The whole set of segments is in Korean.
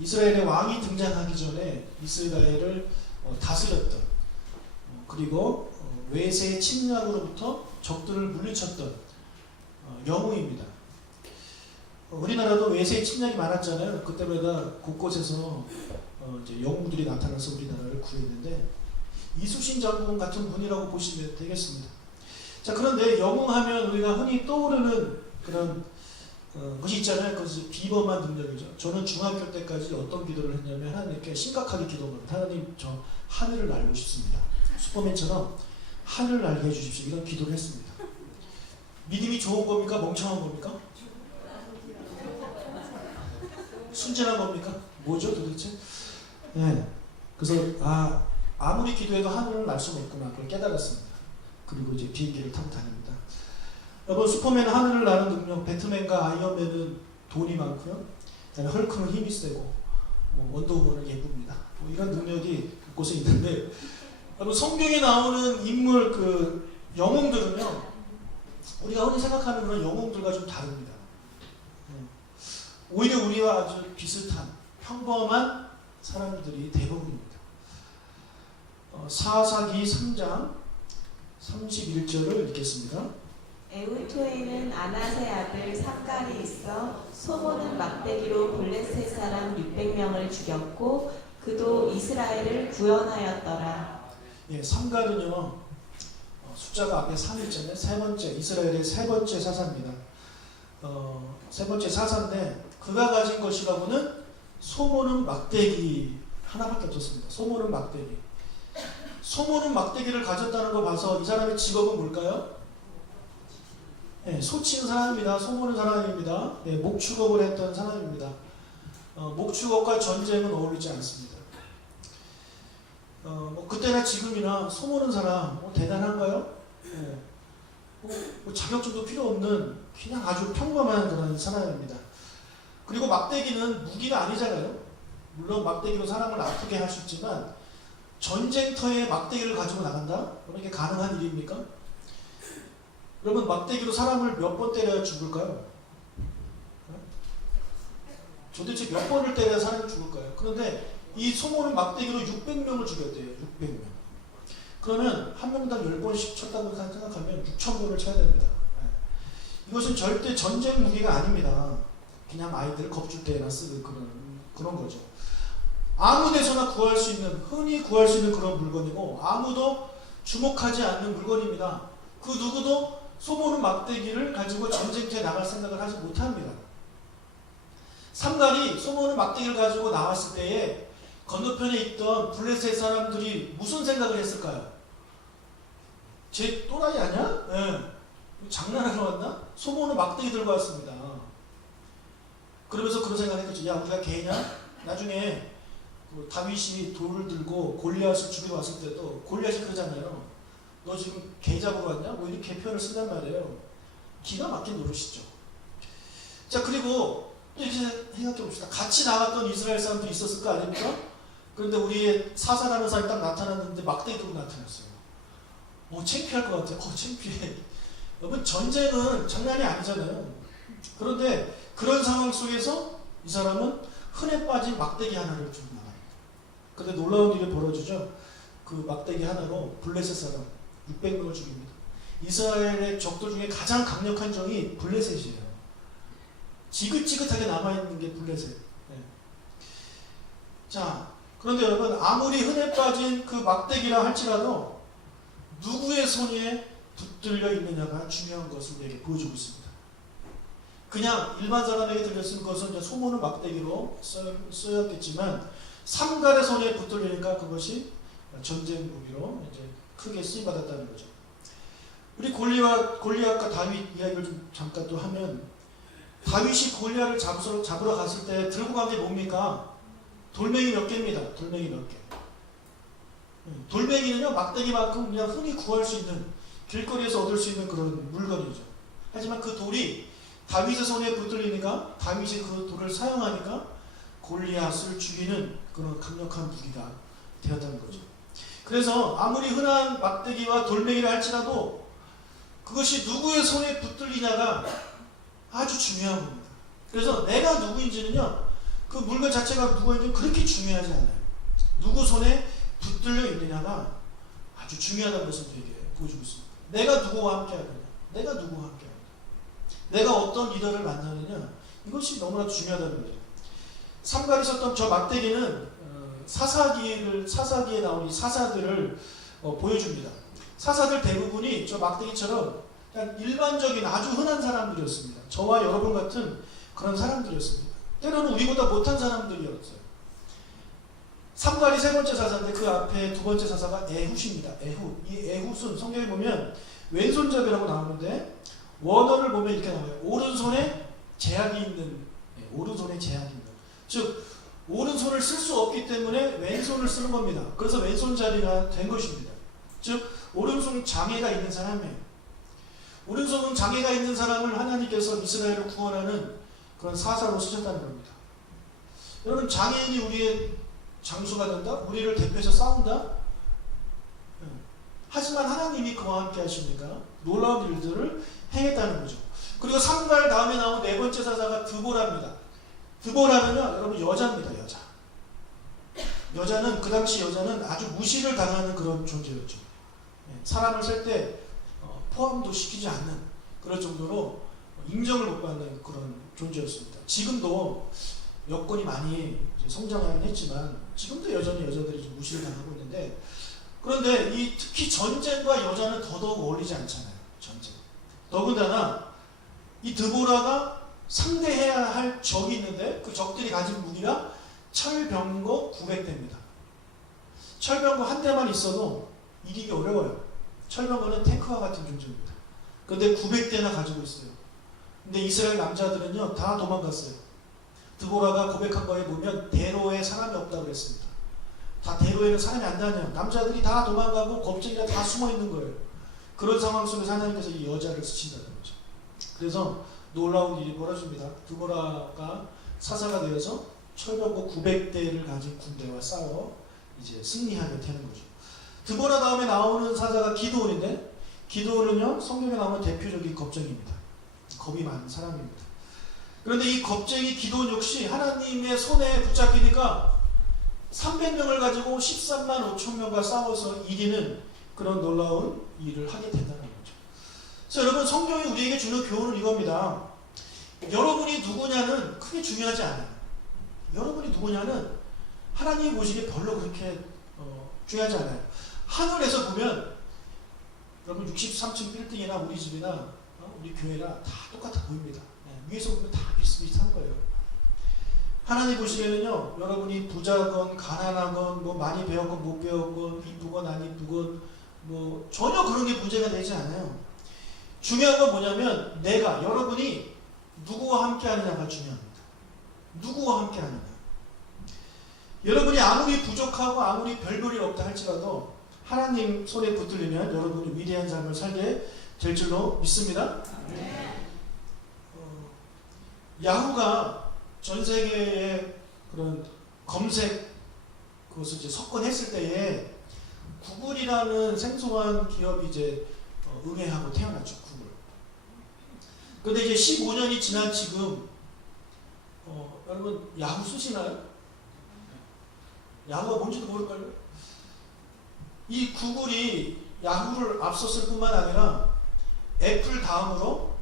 이스라엘의 왕이 등장하기 전에 이스라엘을 다스렸던 그리고 외세의 침략으로부터 적들을 물리쳤던 영웅입니다. 우리나라도 외세의 침략이 많았잖아요. 그때마다 곳곳에서 이제 영웅들이 나타나서 우리나라를 구했는데 이순신 장군 같은 분이라고 보시면 되겠습니다. 자, 그런데 영웅하면 우리가 흔히 떠오르는 그런 것이 있잖아요. 그것이 비범한 능력이죠. 저는 중학교 때까지 어떤 기도를 했냐면 하나님께 심각하게 기도합니다. 하나님, 저 하늘을 날고 싶습니다. 슈퍼맨처럼 하늘을 날게 해주십시오. 이런 기도를 했습니다. 믿음이 좋은 겁니까? 멍청한 겁니까? 순진한 겁니까? 뭐죠 도대체? 네. 그래서 아무리 기도해도 하늘을 날 수는 없구나. 그걸 깨달았습니다. 그리고 이제 비행기를 타고 다닙니다. 여러분, 슈퍼맨은 하늘을 나는 능력, 배트맨과 아이언맨은 돈이 많고요. 그다음에 헐크는 힘이 세고, 원더우먼은 예쁩니다. 이런 능력이 곳곳에 있는데, 여러분, 성경에 나오는 인물 그 영웅들은요, 우리가 흔히 생각하는 그런 영웅들과 좀 다릅니다. 오히려 우리와 아주 비슷한 평범한 사람들이 대부분입니다. 사사기 3장 31절을 읽겠습니다. 에우토에는 아나세 아들 삼갈이 있어 소모는 막대기로 블레셋 사람 600명을 죽였고 그도 이스라엘을 구원하였더라. 예, 삼갈은요 숫자가 앞에 3 있잖아요. 세 번째, 이스라엘의 세 번째 사사입니다. 세 번째 사사인데 그가 가진 것이라고는 소모는 막대기 하나밖에 없었습니다. 소모는 막대기. 소모는 막대기를 가졌다는 거 봐서 이 사람의 직업은 뭘까요? 네, 소치는 사람입니다. 소모는 사람입니다. 네, 목축업을 했던 사람입니다. 목축업과 전쟁은 어울리지 않습니다. 그때나 지금이나 소모는 사람 대단한가요? 네, 자격증도 필요 없는 그냥 아주 평범한 그런 사람입니다. 그리고 막대기는 무기가 아니잖아요. 물론 막대기로 사람을 아프게 할 수 있지만 전쟁터에 막대기를 가지고 나간다? 그럼 이게 가능한 일입니까? 여러분, 막대기로 사람을 몇 번 때려야 죽을까요? 도대체 몇 번을 때려야 사람이 죽을까요? 그런데 이 소모는 막대기로 600명을 죽였대요. 600명. 그러면 한 명당 10번씩 쳤다고 생각하면 6,000번을 쳐야 됩니다. 이것은 절대 전쟁 무기가 아닙니다. 그냥 아이들 겁줄 때나 쓰는 그런 거죠. 아무 데서나 구할 수 있는, 흔히 구할 수 있는 그런 물건이고 아무도 주목하지 않는 물건입니다. 그 누구도 소모는 막대기를 가지고 전쟁터에 나갈 생각을 하지 못합니다. 삼갈이 소모는 막대기를 가지고 나왔을 때에 건너편에 있던 블레셋 사람들이 무슨 생각을 했을까요? 쟤 또라이 아니야? 네. 장난하러 왔나? 소모는 막대기 들고 왔습니다. 그러면서 그런 생각을 했겠죠. 야, 우리가 개냐? 나중에 다윗이 돌을 들고 골리앗을 죽이러 왔을 때도 골리앗이 그러잖아요. 너 지금 개 잡으러 왔냐? 뭐 이렇게 표현을 쓴단 말이에요. 기가 막힌 노릇이죠. 자, 그리고 또 이렇게 생각해 봅시다. 같이 나갔던 이스라엘 사람들이 있었을 거 아닙니까? 그런데 우리의 사사라는 사람이 딱 나타났는데 막대기 들고 나타났어요. 창피할 것 같아요. 창피해. 여러분, 전쟁은 장난이 아니잖아요. 그런데 그런 상황 속에서 이 사람은 흔해 빠진 막대기 하나를 들고 나갑니다. 그런데 놀라운 일이 벌어지죠. 그 막대기 하나로 블레셋 사람 600명을 죽입니다. 이스라엘의 적들 중에 가장 강력한 적이 블레셋이에요. 지긋지긋하게 남아있는 게 블레셋. 네. 자, 그런데 여러분, 아무리 흔해 빠진 그 막대기라 할지라도 누구의 손에 붙들려 있느냐가 중요한 것을 우리에게 보여주고 있습니다. 그냥 일반 사람에게 들렸을 것은 이제 소모는 막대기로 쓰였겠지만 삼갈의 손에 붙들리니까 그것이 전쟁 무기로 이제 크게 쓰임받았다는 거죠. 우리 골리앗과 다윗 이야기를 좀 잠깐 또 하면, 다윗이 골리앗을 잡으러 갔을 때 들고 간 게 뭡니까? 돌멩이 몇 개입니다. 돌멩이 몇 개. 돌멩이는요, 막대기만큼 그냥 흔히 구할 수 있는, 길거리에서 얻을 수 있는 그런 물건이죠. 하지만 그 돌이 다윗의 손에 붙들리니까, 다윗이 그 돌을 사용하니까 골리앗을 죽이는 그런 강력한 무기가 되었다는 거죠. 그래서 아무리 흔한 막대기와 돌멩이를 할지라도 그것이 누구의 손에 붙들리냐가 아주 중요한 겁니다. 그래서 내가 누구인지는요, 그 물건 자체가 누가 있는지 그렇게 중요하지 않아요. 누구 손에 붙들려 있느냐가 아주 중요하다는 것을 되게 보여주고 있습니다. 내가 누구와 함께 하느냐, 내가 누구와 함께 하느냐, 내가 어떤 리더를 만나느냐, 이것이 너무나 중요하다는 거죠. 삼갈이 썼던 저 막대기는 사사기에 나온 이 사사들을 보여줍니다. 사사들 대부분이 저 막대기처럼 그냥 일반적인 아주 흔한 사람들이었습니다. 저와 여러분 같은 그런 사람들이었습니다. 때로는 우리보다 못한 사람들이었어요. 삼갈이 세 번째 사사인데 그 앞에 두 번째 사사가 에훗입니다. 에훗. 이 에훗은 성경에 보면 왼손잡이라고 나오는데 원어를 보면 이렇게 나와요. 오른손에 제약이 있는, 오른손에 제약이 있는. 즉 오른손을 쓸 수 없기 때문에 왼손을 쓰는 겁니다. 그래서 왼손잡이가 된 것입니다. 즉 오른손 장애가 있는 사람이에요. 오른손 장애가 있는 사람을 하나님께서 이스라엘을 구원하는 그런 사사로 쓰셨다는 겁니다. 여러분, 장애인이 우리의 장수가 된다? 우리를 대표해서 싸운다? 하지만 하나님이 그와 함께 하시니까 놀라운 일들을 행했다는 거죠. 그리고 삼갈 다음에 나온 네 번째 사사가 드보라입니다. 드보라는요, 여러분, 여자입니다. 여자. 여자는, 그 당시 여자는 아주 무시를 당하는 그런 존재였죠. 사람을 셀 때 포함도 시키지 않는 그런 정도로 인정을 못 받는 그런 존재였습니다. 지금도 여건이 많이 성장하긴 했지만 지금도 여전히 여자들이 좀 무시를 당하고 있는데, 그런데 이 특히 전쟁과 여자는 더더욱 어울리지 않잖아요. 전쟁. 더군다나 이 드보라가 상대해야 할 적이 있는데 그 적들이 가진 무기가 철병거 900대입니다. 철병거 한 대만 있어도 이기기 어려워요. 철병거는 탱크와 같은 존재입니다. 그런데 900대나 가지고 있어요. 근데 이스라엘 남자들은요 다 도망갔어요. 드보라가 고백한 거에 보면 대로에 사람이 없다고 그랬습니다. 다 대로에는 사람이 안 다녀요. 남자들이 다 도망가고 겁쟁이가 다 숨어 있는 거예요. 그런 상황 속에서 하나님께서 이 여자를 쓰신다는 거죠. 그래서 놀라운 일이 벌어집니다. 드보라가 사사가 되어서 철병거 900대를 가진 군대와 싸워 이제 승리하게 되는 거죠. 드보라 다음에 나오는 사사가 기드온인데, 기드온은요 성경에 나오는 대표적인 겁쟁이입니다. 겁이 많은 사람입니다. 그런데 이 겁쟁이 기드온 역시 하나님의 손에 붙잡히니까 300명을 가지고 13만 5천 명과 싸워서 이기는 그런 놀라운 일을 하게 된다는 거죠. 그래서 여러분, 성경이 우리에게 주는 교훈은 이겁니다. 여러분이 누구냐는 크게 중요하지 않아요. 여러분이 누구냐는 하나님이 보시기에 별로 그렇게 중요하지 않아요. 하늘에서 보면 여러분 63층 빌딩이나 우리 집이나 우리 교회나 다 똑같아 보입니다. 위에서 보면 다 비슷비슷한 거예요. 하나님 보시기에는요, 여러분이 부자건 가난하건 뭐 많이 배웠건 못 배웠건 이쁘건 안 이쁘건 뭐 전혀 그런 게 문제가 되지 않아요. 중요한 건 뭐냐면 여러분이 누구와 함께 하느냐가 중요합니다. 누구와 함께 하느냐. 여러분이 아무리 부족하고 아무리 별볼일 없다 할지라도 하나님 손에 붙들리면 여러분이 위대한 삶을 살게 될 줄로 믿습니다. 야후가 전 세계의 그런 검색 그것을 이제 석권했을 때에 구글이라는 생소한 기업이 이제 응해하고 태어났죠. 구글. 그런데 이제 15년이 지난 지금 여러분 야후 쓰시나요? 야후가 뭔지도 모를걸요? 이 구글이 야후를 앞섰을 뿐만 아니라 애플 다음으로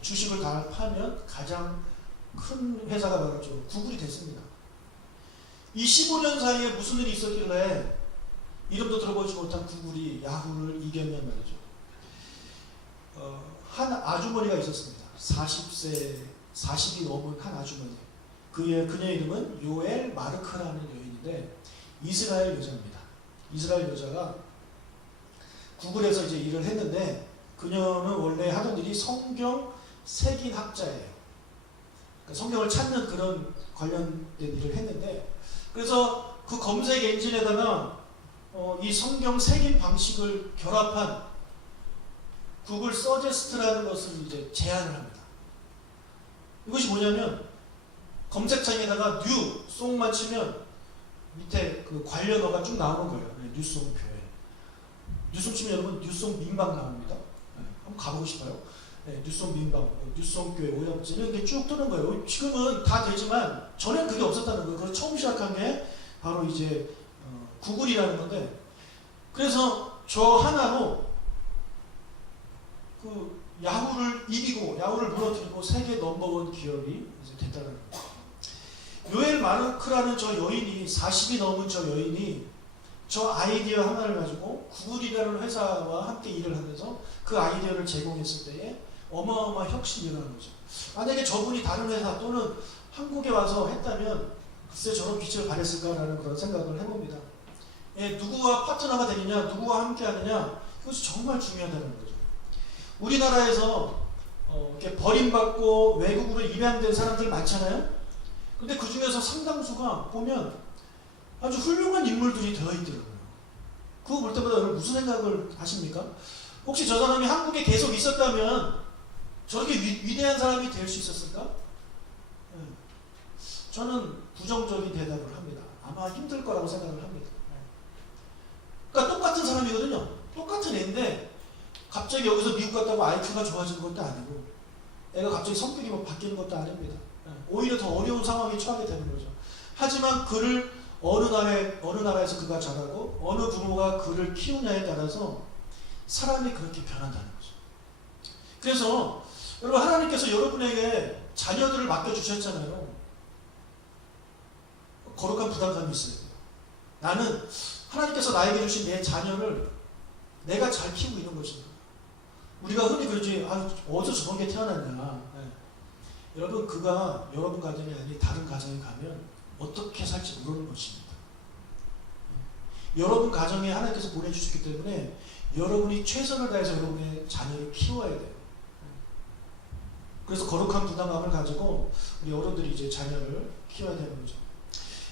주식을 다 팔면 가장 큰 회사가 바로 구글이 됐습니다. 이 15년 사이에 무슨 일이 있었길래 이름도 들어보지 못한 구글이 야후를 이겼냔 말이죠. 한 아주머니가 있었습니다. 40이 넘은 한 아주머니. 그녀의 이름은 요엘 마르크라는 여인인데 이스라엘 여자입니다. 이스라엘 여자가 구글에서 이제 일을 했는데 그녀는 원래 하던 일이 성경 색인 학자예요. 그러니까 성경을 찾는 그런 관련된 일을 했는데, 그래서 그 검색 엔진에다가 이 성경 색인 방식을 결합한 구글 서제스트라는 것을 이제 제안을 합니다. 이것이 뭐냐면 검색창에다가 뉴 송만 치면 밑에 그 관련어가 쭉 나오는 거예요. 뉴송 교회. 뉴송 치면 여러분 뉴송 민방 나옵니다. 한번 가보고 싶어요. 뉴송 민방 뉴스홈교회, 오영지는 이게 쭉 뜨는 거예요. 지금은 다 되지만 전엔 그게 없었다는 거예요. 그래서 처음 시작한 게 바로 이제 구글이라는 건데, 그래서 저 하나로 그 야후를 이기고 야후를 무너뜨리고 세계 넘버원 기업이 이제 됐다는 거예요. 요엘 마르크라는 저 여인이 40이 넘은 저 여인이 저 아이디어 하나를 가지고 구글이라는 회사와 함께 일을 하면서 그 아이디어를 제공했을 때에 어마어마한 혁신이 일어나는 거죠. 만약에 저분이 다른 회사 또는 한국에 와서 했다면 글쎄 저런 빛을 발했을까라는 그런 생각을 해봅니다. 예, 누구와 파트너가 되느냐, 누구와 함께 하느냐, 그것이 정말 중요하다는 거죠. 우리나라에서 이렇게 버림받고 외국으로 입양된 사람들 많잖아요. 근데 그 중에서 상당수가 보면 아주 훌륭한 인물들이 되어 있더라고요. 그거 볼 때마다 여러분 무슨 생각을 하십니까? 혹시 저 사람이 한국에 계속 있었다면 저렇게 위대한 사람이 될 수 있었을까? 네. 저는 부정적인 대답을 합니다. 아마 힘들 거라고 생각을 합니다. 네. 그러니까 똑같은 사람이거든요. 똑같은 애인데 갑자기 여기서 미국 갔다고 IQ가 좋아지는 것도 아니고 애가 갑자기 성격이 뭐 바뀌는 것도 아닙니다. 네. 오히려 더 어려운 상황에 처하게 되는 거죠. 하지만 그를 어느 나라에서 그가 자라고 어느 부모가 그를 키우냐에 따라서 사람이 그렇게 변한다는 거죠. 그래서 여러분, 하나님께서 여러분에게 자녀들을 맡겨주셨잖아요. 거룩한 부담감이 있어야 돼요. 나는 하나님께서 나에게 주신 내 자녀를 내가 잘 키우고 있는 것입니다. 우리가 흔히 그러지, 어디서 저런 게 태어났냐. 네. 여러분, 그가 여러분 가정이 아닌 다른 가정에 가면 어떻게 살지 모르는 것입니다. 여러분 가정에 하나님께서 보내주셨기 때문에 여러분이 최선을 다해서 여러분의 자녀를 키워야 돼요. 그래서 거룩한 부담감을 가지고 우리 어른들이 이제 자녀를 키워야 되는 거죠.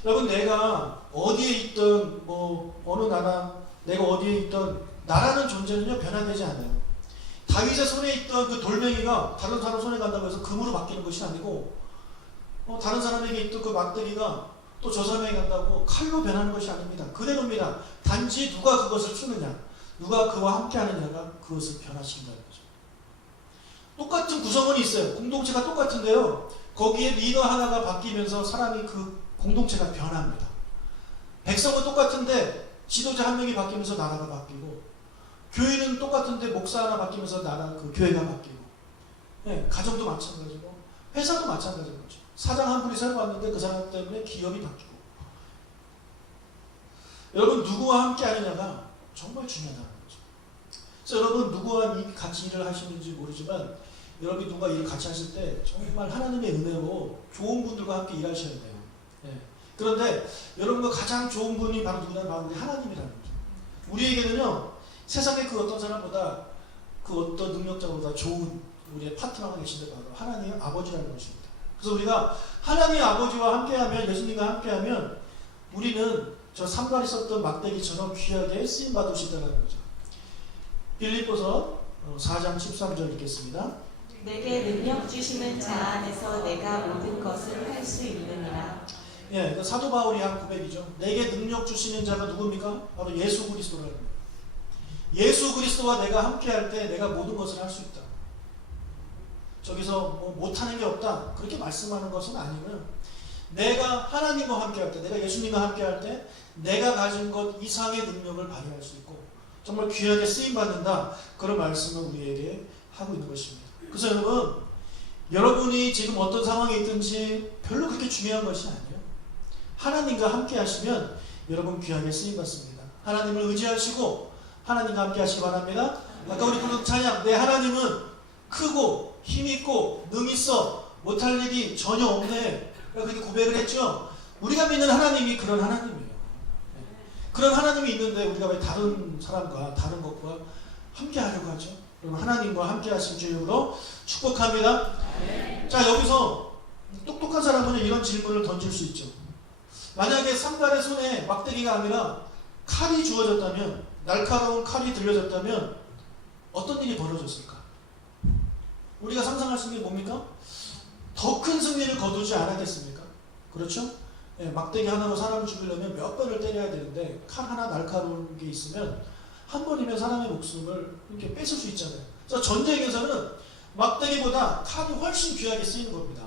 여러분, 내가 어디에 있든 어느 나라, 내가 어디에 있든 나라는 존재는요 변화되지 않아요. 다윗의 손에 있던 그 돌멩이가 다른 사람 손에 간다고 해서 금으로 바뀌는 것이 아니고 다른 사람에게 있던 그 막대기가 또 저 사람에게 간다고 칼로 변하는 것이 아닙니다. 그대로입니다. 단지 누가 그것을 쓰느냐, 누가 그와 함께 하느냐가 그것을 변화시킨다는 거죠. 똑같은 구성원이 있어요. 공동체가 똑같은데요, 거기에 리더 하나가 바뀌면서 사람이 그 공동체가 변합니다. 백성은 똑같은데 지도자 한 명이 바뀌면서 나라가 바뀌고, 교회는 똑같은데 목사 하나 바뀌면서 그 교회가 바뀌고, 네, 가정도 마찬가지고 회사도 마찬가지인 거죠. 사장 한 분이 새로 왔는데 그 사람 때문에 기업이 바뀌고. 여러분, 누구와 함께 하느냐가 정말 중요하다는 거죠. 그래서 여러분, 누구와 같이 일을 하시는지 모르지만 여러분이 누가 일을 같이 하실 때 정말 하나님의 은혜로 좋은 분들과 함께 일하셔야 돼요. 네. 그런데 여러분과 가장 좋은 분이 바로 누구냐? 바로 우리 하나님이라는 거죠. 우리에게는요, 세상의 그 어떤 사람보다, 그 어떤 능력자보다 좋은 우리의 파트너가 계신데 바로 하나님의 아버지라는 것입니다. 그래서 우리가 하나님의 아버지와 함께하면, 예수님과 함께하면 우리는 저 산발이 썼던 막대기처럼 귀하게 쓰임받을 수 있다는 거죠. 빌립보서 4장 13절 읽겠습니다. 내게 능력 주시는 자 안에서 내가 모든 것을 할 수 있느니라. 예, 사도 바울이 한 고백이죠. 내게 능력 주시는 자가 누굽니까? 바로 예수 그리스도라는 거예요. 예수 그리스도와 내가 함께할 때 내가 모든 것을 할 수 있다. 저기서 못하는 게 없다, 그렇게 말씀하는 것은 아니고요. 내가 하나님과 함께할 때, 내가 예수님과 함께할 때 내가 가진 것 이상의 능력을 발휘할 수 있고 정말 귀하게 쓰임받는다, 그런 말씀을 우리에게 하고 있는 것입니다. 그래서 여러분이 지금 어떤 상황에 있든지 별로 그렇게 중요한 것이 아니에요. 하나님과 함께 하시면 여러분 귀하게 쓰임받습니다. 하나님을 의지하시고 하나님과 함께 하시기 바랍니다. 아까 우리 부른 찬양, 내 하나님은 크고 힘있고 능있어 못할 일이 전혀 없네, 그렇게 고백을 했죠. 우리가 믿는 하나님이 그런 하나님이에요. 그런 하나님이 있는데 우리가 왜 다른 사람과 다른 것과 함께 하려고 하죠? 여러분, 하나님과 함께 하실 주님으로 축복합니다. 자, 여기서 똑똑한 사람은 이런 질문을 던질 수 있죠. 만약에 산발의 손에 막대기가 아니라 칼이 주어졌다면, 날카로운 칼이 들려졌다면 어떤 일이 벌어졌을까? 우리가 상상할 수 있는 게 뭡니까? 더 큰 승리를 거두지 않았겠습니까? 그렇죠? 예, 막대기 하나로 사람을 죽이려면 몇 번을 때려야 되는데 칼 하나 날카로운 게 있으면 한 번이면 사람의 목숨을 이렇게 뺏을 수 있잖아요. 그래서 전쟁에서는 막대기보다 칼이 훨씬 귀하게 쓰이는 겁니다.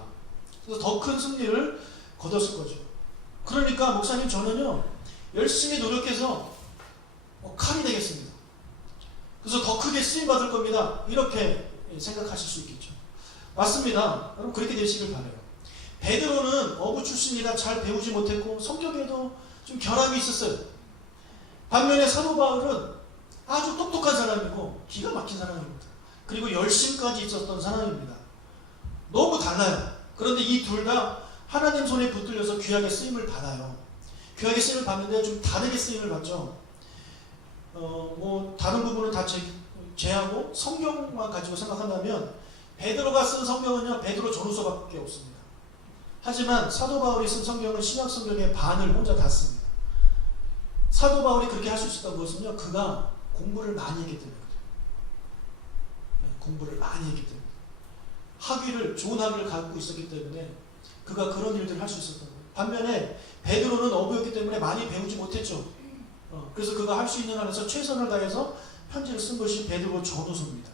그래서 더 큰 승리를 거뒀을 거죠. 그러니까 목사님 저는요 열심히 노력해서 칼이 되겠습니다. 그래서 더 크게 쓰임 받을 겁니다. 이렇게 생각하실 수 있겠죠. 맞습니다. 여러분 그렇게 되시길 바라요. 베드로는 어부 출신이라 잘 배우지 못했고 성격에도 좀 결함이 있었어요. 반면에 사도 바울은 아주 똑똑한 사람이고 기가 막힌 사람입니다. 그리고 열심까지 있었던 사람입니다. 너무 달라요. 그런데 이 둘 다 하나님 손에 붙들려서 귀하게 쓰임을 받아요. 귀하게 쓰임을 받는데 좀 다르게 쓰임을 받죠. 다른 부분은 다 제하고 성경만 가지고 생각한다면 베드로가 쓴 성경은요 베드로 전후서밖에 없습니다. 하지만 사도 바울이 쓴 성경은 신약 성경의 반을 혼자 다 씁니다. 사도 바울이 그렇게 할 수 있었던 것은요 그가 공부를 많이 했기 때문에 공부를 많이 했기 때문에 좋은 학위를 갖고 있었기 때문에 그가 그런 일들을 할 수 있었던 거예요. 반면에 베드로는 어부였기 때문에 많이 배우지 못했죠. 그래서 그가 할 수 있는 한에서 최선을 다해서 편지를 쓴 것이 베드로 전후서입니다.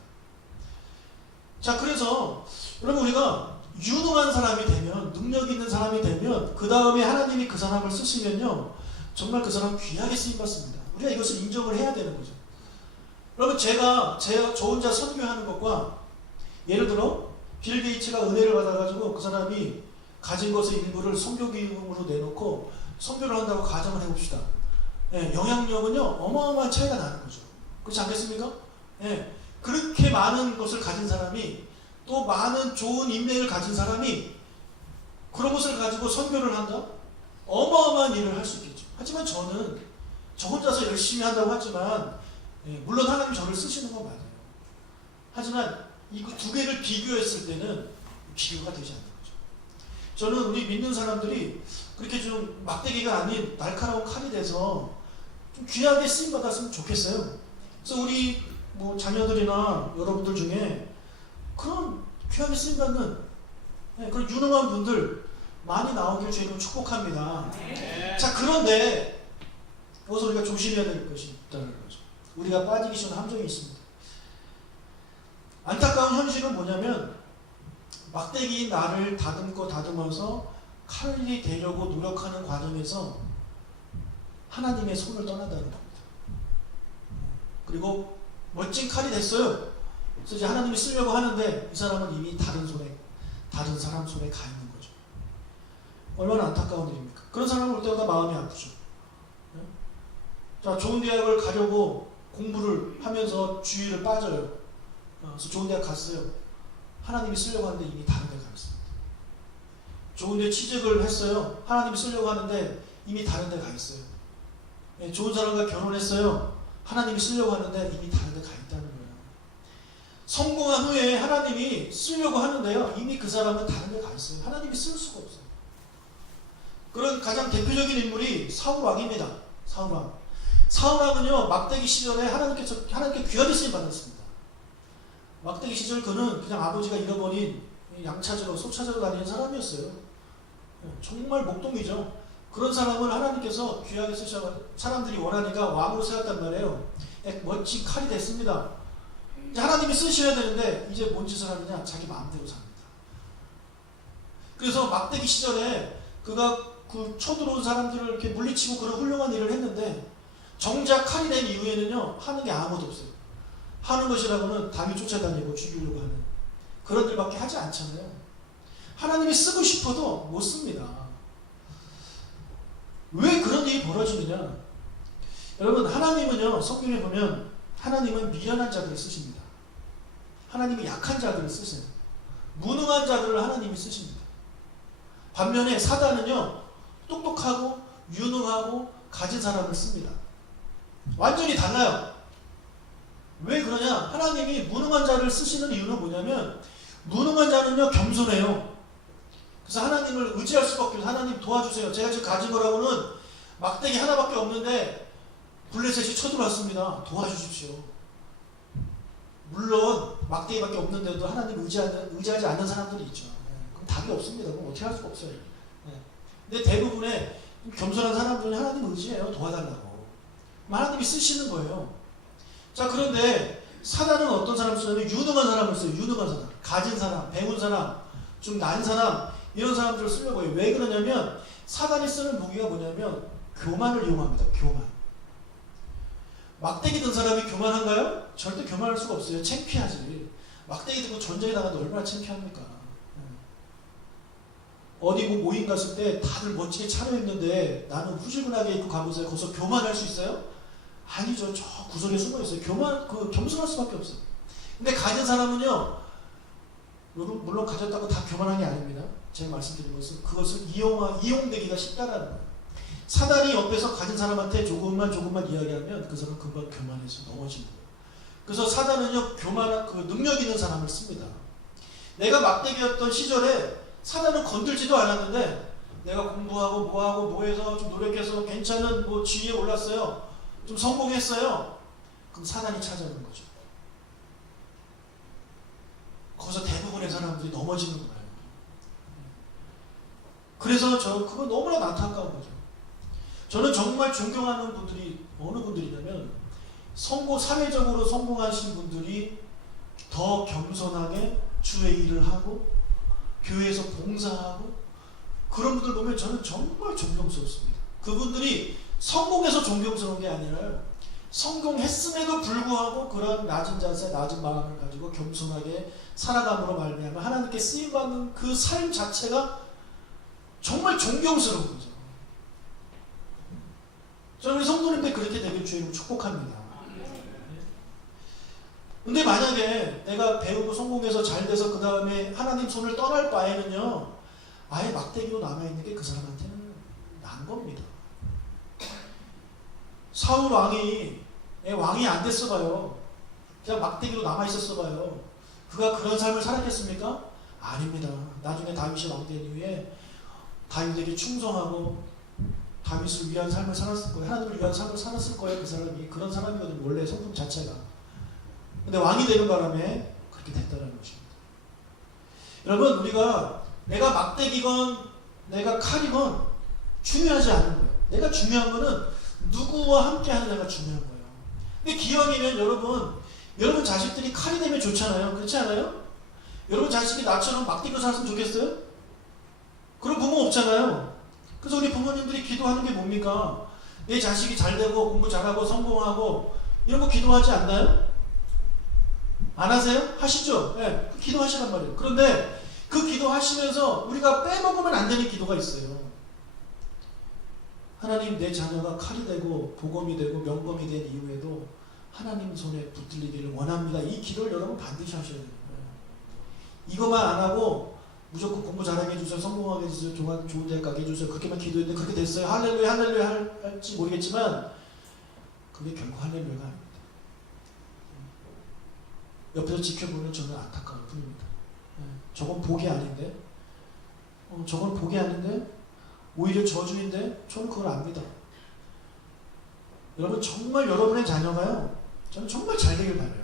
자, 그래서 여러분 우리가 유능한 사람이 되면, 능력 있는 사람이 되면 그 다음에 하나님이 그 사람을 쓰시면요 정말 그 사람 귀하게 쓰임받습니다. 우리가 이것을 인정을 해야 되는 거죠. 여러분 저 혼자 선교하는 것과 예를 들어 빌 게이츠가 은혜를 받아가지고 그 사람이 가진 것의 일부를 선교기금으로 내놓고 선교를 한다고 가정을 해봅시다. 영향력은요 어마어마한 차이가 나는 거죠. 그렇지 않겠습니까? 그렇게 많은 것을 가진 사람이 또 많은 좋은 인맥을 가진 사람이 그런 것을 가지고 선교를 한다? 어마어마한 일을 할 수 있겠죠. 하지만 저는 저 혼자서 열심히 한다고 하지만 물론 하나님이 저를 쓰시는 건 맞아요. 하지만 이 두 개를 비교했을 때는 비교가 되지 않는 거죠. 저는 우리 믿는 사람들이 그렇게 좀 막대기가 아닌 날카로운 칼이 돼서 좀 귀하게 쓰임 받았으면 좋겠어요. 그래서 우리 자녀들이나 여러분들 중에 그런 귀하게 쓰임 받는 그런 유능한 분들 많이 나오길 주님은 축복합니다. 자, 그런데 여기서 우리가 조심해야 될 것이 있다는 거죠. 우리가 빠지기 쉬운 함정이 있습니다. 안타까운 현실은 뭐냐면 막대기인 나를 다듬어서 칼이 되려고 노력하는 과정에서 하나님의 손을 떠난다는 겁니다. 그리고 멋진 칼이 됐어요. 그래서 이제 하나님이 쓰려고 하는데 이 사람은 이미 다른 사람 손에 가 있는 거죠. 얼마나 안타까운 일입니까? 그런 사람을 볼 때마다 마음이 아프죠. 자, 좋은 대학을 가려고 공부를 하면서 주위를 빠져요. 그래서 좋은 대학 갔어요. 하나님이 쓰려고 하는데 이미 다른 데 가 있습니다. 좋은 데 취직을 했어요. 하나님이 쓰려고 하는데 이미 다른 데 가 있어요. 좋은 사람과 결혼했어요. 하나님이 쓰려고 하는데 이미 다른 데 가 있다는 거예요. 성공한 후에 하나님이 쓰려고 하는데요. 이미 그 사람은 다른 데 가 있어요. 하나님이 쓸 수가 없어요. 그런 가장 대표적인 인물이 사울 왕입니다. 사울 왕. 사울 왕은요 막대기 시절에 하나님께 귀하게 쓰임 받았습니다. 막대기 시절 그는 그냥 아버지가 잃어버린 양 찾으러 소 찾으러 다니는 사람이었어요. 정말 목동이죠. 그런 사람을 하나님께서 귀하게 쓰셔 사람들이 원하니까 왕으로 세웠단 말이에요. 멋진 칼이 됐습니다. 이제 하나님이 쓰셔야 되는데 이제 뭔 짓을 하느냐? 자기 마음대로 삽니다. 그래서 막대기 시절에 그가 그 쳐들어온 사람들을 이렇게 물리치고 그런 훌륭한 일을 했는데 정작 칼이 된 이후에는요 하는 게 아무것도 없어요. 하는 것이라고는 담이 쫓아다니고 죽이려고 하는 그런 일밖에 하지 않잖아요. 하나님이 쓰고 싶어도 못 씁니다. 왜 그런 일이 벌어지느냐? 여러분 하나님은요 성경에 보면 하나님은 미련한 자들을 쓰십니다. 하나님은 약한 자들을 쓰세요. 무능한 자들을 하나님이 쓰십니다. 반면에 사단은요 똑똑하고 유능하고 가진 사람을 씁니다. 완전히 달라요. 왜 그러냐? 하나님이 무능한 자를 쓰시는 이유는 뭐냐면 무능한 자는요 겸손해요. 그래서 하나님을 의지할 수밖에 없어요. 하나님 도와주세요. 제가 지금 가진 거라고는 막대기 하나밖에 없는데 블레셋이 쳐들어왔습니다. 도와주십시오. 물론 막대기밖에 없는데도 하나님 의지하지 않는 사람들이 있죠. 그럼 답이 없습니다. 그럼 어떻게 할 수가 없어요. 근데 대부분의 겸손한 사람들은 하나님 의지해요. 도와달라고. 하나님이 쓰시는 거예요. 자, 그런데 사단은 어떤 사람을 쓰냐면 유능한 사람을 써요. 유능한 사람. 가진 사람, 배운 사람, 좀 난 사람, 이런 사람들을 쓰려고 해요. 왜 그러냐면 사단이 쓰는 무기가 뭐냐면 교만을 이용합니다. 교만. 막대기 든 사람이 교만한가요? 절대 교만할 수가 없어요. 창피하지. 막대기 들고 전쟁에 나가는데 얼마나 창피합니까? 어디 뭐 모임 갔을 때 다들 멋지게 차려입는데 나는 후줄근하게 입고 가보세요. 거기서 교만할 수 있어요? 아니죠. 저 구석에 숨어 있어요. 겸손할 수밖에 없어요. 근데 가진 사람은요, 물론 가졌다고 다 교만한 게 아닙니다. 제가 말씀드린 것은 그것을 이용되기가 쉽다라는 거예요. 사단이 옆에서 가진 사람한테 조금만 이야기하면 그 사람 금방 교만해서 넘어지는 거예요. 그래서 사단은요, 능력 있는 사람을 씁니다. 내가 막대기였던 시절에 사단은 건들지도 않았는데 내가 공부하고 뭐해서 좀 노력해서 괜찮은 뭐 지위에 올랐어요. 좀 성공했어요. 그럼 사단이 찾아오는 거죠. 거기서 대부분의 사람들이 넘어지는 거예요. 그래서 그거 너무나 안타까운 거죠. 저는 정말 존경하는 분들이 어느 분들이냐면 사회적으로 성공하신 분들이 더 겸손하게 주의 일을 하고 교회에서 봉사하고 그런 분들 보면 저는 정말 존경스럽습니다. 그분들이 성공해서 존경스러운 게 아니라요. 성공했음에도 불구하고 그런 낮은 자세, 낮은 마음을 가지고 겸손하게 살아감으로 말미암아 하나님께 쓰임받는 그 삶 자체가 정말 존경스러운 거죠. 저는 우리 성도님들 그렇게 되길 주의 이름으로 축복합니다. 근데 만약에 내가 배우고 성공해서 잘 돼서 그 다음에 하나님 손을 떠날 바에는요, 아예 막대기로 남아있는 게 그 사람한테는 난 겁니다. 사울 왕이 안 됐어 봐요. 그냥 막대기로 남아있었어 봐요. 그가 그런 삶을 살았겠습니까? 아닙니다. 나중에 다윗이 왕 된 이후에 다윗에게 충성하고 다윗을 위한 삶을 살았을 거예요. 하나님을 위한 삶을 살았을 거예요. 그 사람이 그런 사람이거든요. 원래 성품 자체가. 근데 왕이 되는 바람에 그렇게 됐다는 것입니다. 여러분, 우리가 내가 막대기건 내가 칼이건 중요하지 않은 거예요. 내가 중요한 거는 누구와 함께 하는 자가 중요한 거예요. 근데 기왕이면 여러분 자식들이 칼이 되면 좋잖아요. 그렇지 않아요? 여러분 자식이 나처럼 막대기로 살았으면 좋겠어요? 그런 부모 없잖아요. 그래서 우리 부모님들이 기도하는 게 뭡니까? 내 자식이 잘 되고 공부 잘하고 성공하고 이런 거 기도하지 않나요? 안 하세요? 하시죠? 네, 기도하시란 말이에요. 그런데 그 기도하시면서 우리가 빼먹으면 안 되는 기도가 있어요. 하나님, 내 자녀가 칼이 되고 복음이 되고 명검이 된 이후에도 하나님 손에 붙들리기를 원합니다. 이 기도를 여러분 반드시 하셔야 돼요. 이것만 안 하고 무조건 공부 잘하게 해주세요. 성공하게 해주세요. 좋은 데 가게 해주세요. 그렇게만 기도했는데 그렇게 됐어요. 할렐루야 할지 모르겠지만 그게 결국 할렐루야가 아닙니다. 옆에서 지켜보면 저는 안타까울 뿐입니다. 저건 복이 아닌데? 저건 복이 아닌데? 오히려 저주인데? 저는 그걸 압니다. 여러분, 정말 여러분의 자녀가요, 저는 정말 잘 되길 바라요.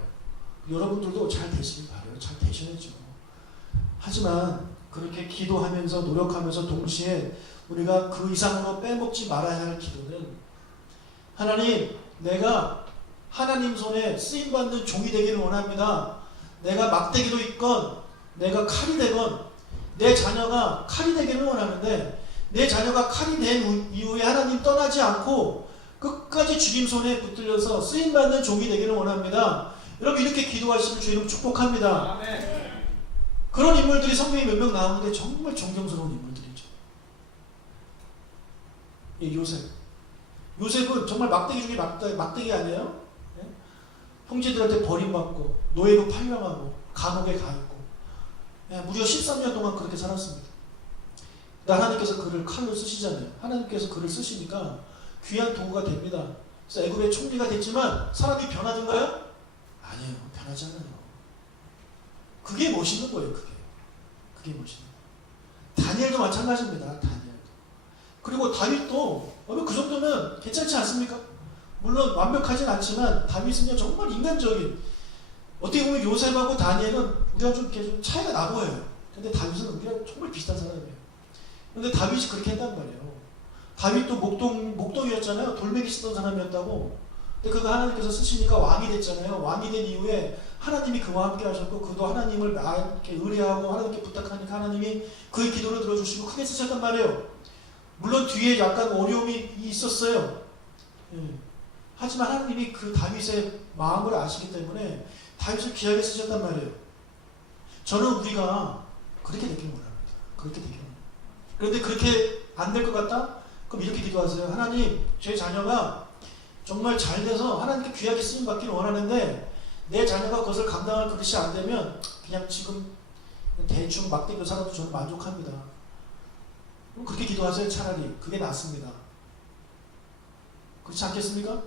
여러분들도 잘 되시길 바라요. 잘 되셔야죠. 하지만 그렇게 기도하면서 노력하면서 동시에 우리가 그 이상으로 빼먹지 말아야 할 기도는, 하나님, 내가 하나님 손에 쓰임받는 종이 되기를 원합니다. 내가 막대기도 있건 내가 칼이 되건 내 자녀가 칼이 되기를 원하는데 내 자녀가 칼이 된 이후에 하나님 떠나지 않고 끝까지 주님 손에 붙들려서 쓰임받는 종이 되기를 원합니다. 여러분, 이렇게 기도하시는 주의 이름 축복합니다. 아멘. 그런 인물들이 성경에 몇 명 나오는데 정말 존경스러운 인물들이죠. 예, 요셉은 정말 막대기 중에 막대기 아니에요? 예? 형제들한테 버림받고 노예로 팔려가고 감옥에 가 있고, 예, 무려 13년 동안 그렇게 살았습니다. 하나님께서 그를 칼로 쓰시잖아요. 하나님께서 그를 쓰시니까 귀한 도구가 됩니다. 그래서 애굽의 총리가 됐지만 사람이 변하던가요? 아니에요. 변하지 않아요. 그게 멋있는 거예요. 그게 멋있는 거예요. 다니엘도 마찬가지입니다. 다니엘도. 그리고 다윗도 그 정도면 괜찮지 않습니까? 물론 완벽하진 않지만 다윗은요, 정말 인간적인, 어떻게 보면 요셉하고 다니엘은 우리가 좀 차이가 나 보여요. 근데 다윗은 우리가 정말 비슷한 사람이에요. 근데 다윗이 그렇게 했단 말이에요. 다윗도 목동이었잖아요. 돌멩이 쓰던 사람이었다고. 근데 그거 하나님께서 쓰시니까 왕이 됐잖아요. 왕이 된 이후에 하나님이 그와 함께 하셨고 그도 하나님을 이렇게 의뢰하고 하나님께 부탁하니까 하나님이 그의 기도를 들어주시고 크게 쓰셨단 말이에요. 물론 뒤에 약간 어려움이 있었어요. 예. 하지만 하나님이 그 다윗의 마음을 아시기 때문에 다윗을 귀하게 쓰셨단 말이에요. 저는 우리가 그렇게 되기를 원합니다. 그렇게 되기를 원합니다. 그런데 그렇게 안 될 것 같다? 그럼 이렇게 기도하세요. 하나님, 제 자녀가 정말 잘 돼서 하나님께 귀하게 쓰임 받기를 원하는데 내 자녀가 그것을 감당할 그릇이 안 되면 그냥 지금 대충 막대기로 살아도 저는 만족합니다. 그럼 그렇게 기도하세요. 차라리 그게 낫습니다. 그렇지 않겠습니까?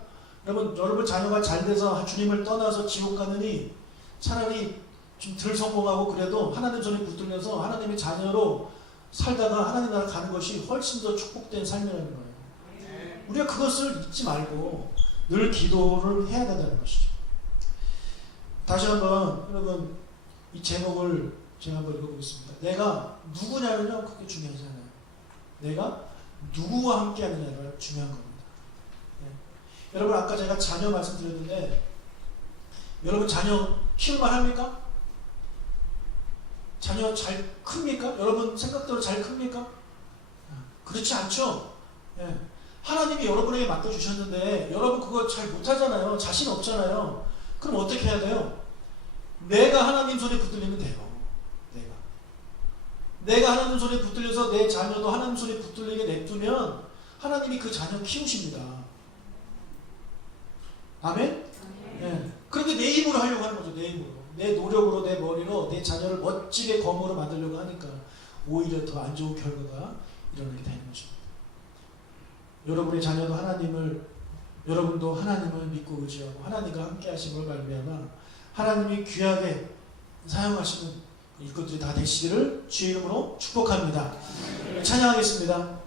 여러분 자녀가 잘 돼서 주님을 떠나서 지옥 가느니 차라리 좀 덜 성공하고 그래도 하나님 손에 붙들려서 하나님의 자녀로 살다가 하나님 나라 가는 것이 훨씬 더 축복된 삶이라는 거예요. 우리가 그것을 잊지 말고 늘 기도를 해야 된다는 것이죠. 다시 한번 여러분 이 제목을 제가 한번 읽어보겠습니다. 내가 누구냐는요 그게 중요하지 않아요. 내가 누구와 함께 하느냐가 중요한 겁니다. 네. 여러분 아까 제가 자녀 말씀드렸는데 여러분 자녀 키울만 합니까? 자녀 잘 큽니까? 여러분 생각대로 잘 큽니까? 그렇지 않죠? 네. 하나님이 여러분에게 맡겨주셨는데 여러분 그거 잘 못하잖아요. 자신 없잖아요. 그럼 어떻게 해야 돼요? 내가 하나님 손에 붙들리면 돼요. 내가 하나님 손에 붙들려서 내 자녀도 하나님 손에 붙들리게 냅두면 하나님이 그 자녀 키우십니다. 아멘? 네. 그런데 내 힘으로 하려고 하는 거죠. 내 힘으로. 내 노력으로 내 머리로 내 자녀를 멋지게 검으로 만들려고 하니까 오히려 더 안 좋은 결과가 일어나게 되는 것입니다. 여러분의 자녀도 여러분도 하나님을 믿고 의지하고 하나님과 함께 하심을 말미암아 하나님이 귀하게 사용하시는 일꾼들이 다 되시기를 주의 이름으로 축복합니다. 찬양하겠습니다.